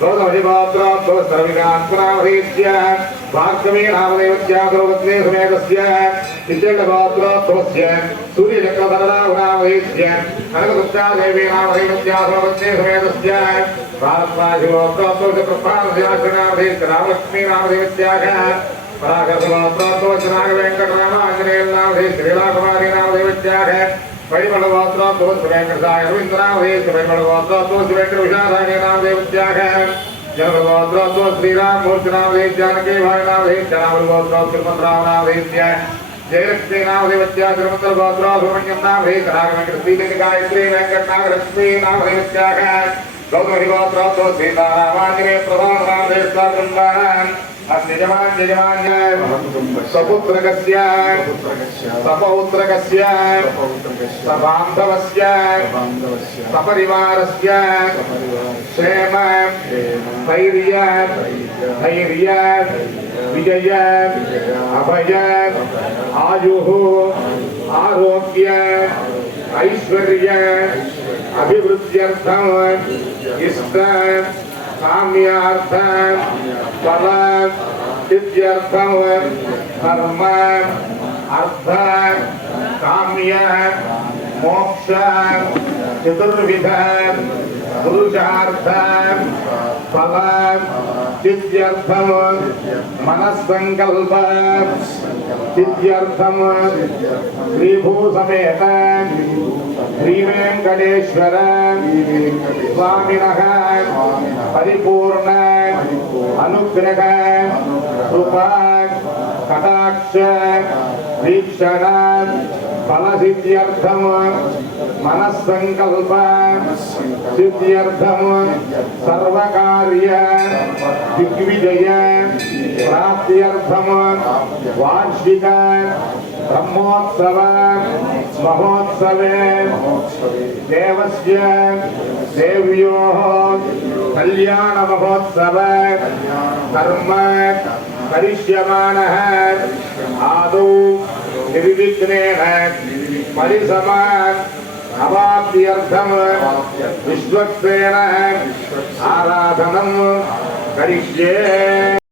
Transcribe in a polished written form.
सर्विकात्मनामधेत्य भार्गवे नामदेवत्या सर्वपत्नी समेतस्य नित्यगोत्रोत्तमस्य सूर्यचक्रधरनामधेत्य कनकदुर्गा देवी नामदेवत्या सर्वपत्नी समेतस्य भारद्वाजगोत्रोत्तमस्य प्रभावस्याश्रनामधेत्य रामलक्ष्मी नामदेवत्याः परागसगोत्रोत्तमस्य नागवेङ्कटरामाञ्जनेयनामधेत्य लीलाकुमारी नामदेवत्याः परिमलगोत्रोत्तमस्य वेङ्कटसाय रवीन्द्रनामधेत्य परिमलगोत्रोत्तमस्य वेङ्कटविशालाय नामदेवत्याः जनगोत्रोत्तम श्रीराममूर्ति नामधेत्य जानकी भाई नामधेत्य रामगोत्रोत्तम तिरुमंतराव नामधेत्य जयलक्ष्मी नामदेवत्य तिरुमंतरगोत्रो सुब्रह्मण्यम नामधेत्य राघवेंकट श्रीदेवी गायत्री वेंकट नागलक्ष्मी नामधेत्याः गौतमगोत्रोत्तम सीतारामांजनेय प्रधान नामधेत्य ब्रह्मन् यजमान यजमान्य सपुत्रकस्य सपौत्रकस्य सबान्धवस्य सपरिवारस्य क्षेम धैर्य धैर्य विजय अभय आयुः आरोग्य ऐश्वर्य अभिवृद्ध्यर्थम इष्ट काम्यार्थम फल सिद्ध्यर्थम धर्म अर्थ काम्य मोक्ष चतुर्विध पुरुषार्थ फल सिद्ध्यर्थम मनस्संकल्प सिद्ध्यर्थम श्रीभू समेत श्री वेंकटेश्वर स्वामिनः परिपूर्ण अनुग्रह कृपा कटाक्ष वीक्षण फलसिद्ध्यर्थम मनस्संकल्प सिद्ध्यर्थम सर्वकार्य दिग्विजय प्राप्त्यर्थम वार्षिक ब्रह्मोत्सव महोत्सवे देवस्य देव्योः कल्याण महोत्सव कर्म करिष्यमाणः आदौ निर्विघ्नेन परिसमाप्य अवाप्त्यर्थम विश्वक्सेन आराधनं करिष्ये।